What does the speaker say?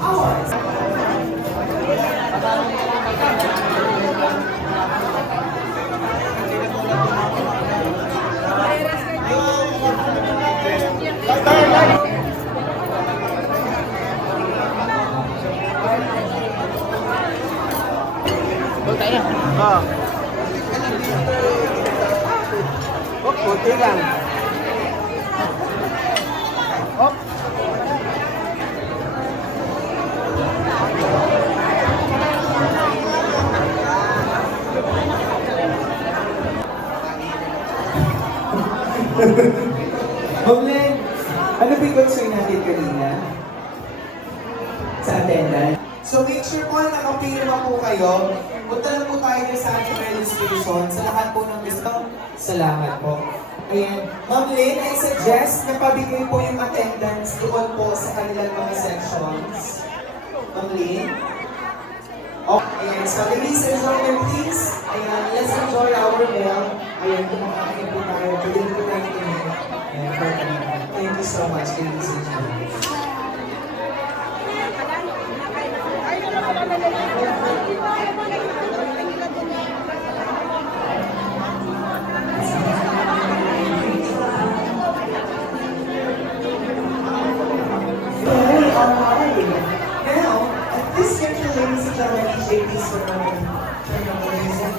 Hours. Oh, puti lang. Oh. Ma'am, ano ba yung concern natin kanina? Sa attendance? So make sure po na nakapirma po kayo. Punta lang po tayo sa ating registration sa lahat po ng gusto. Salamat po. Ayan. Ma'am Lynn, I suggest na pabigay po yung attendance doon po sa kanilang mga sections. Ma'am Lynn? Ayan. So ladies and gentlemen, please, ayan, let's enjoy our meal. Ayan, kumakain po tayo. Pwede po tayo kumain. Ayan, thank you so much, ladies and gentlemen. Now, at this juncture, ladies and gentlemen, DJ, please turn on the music.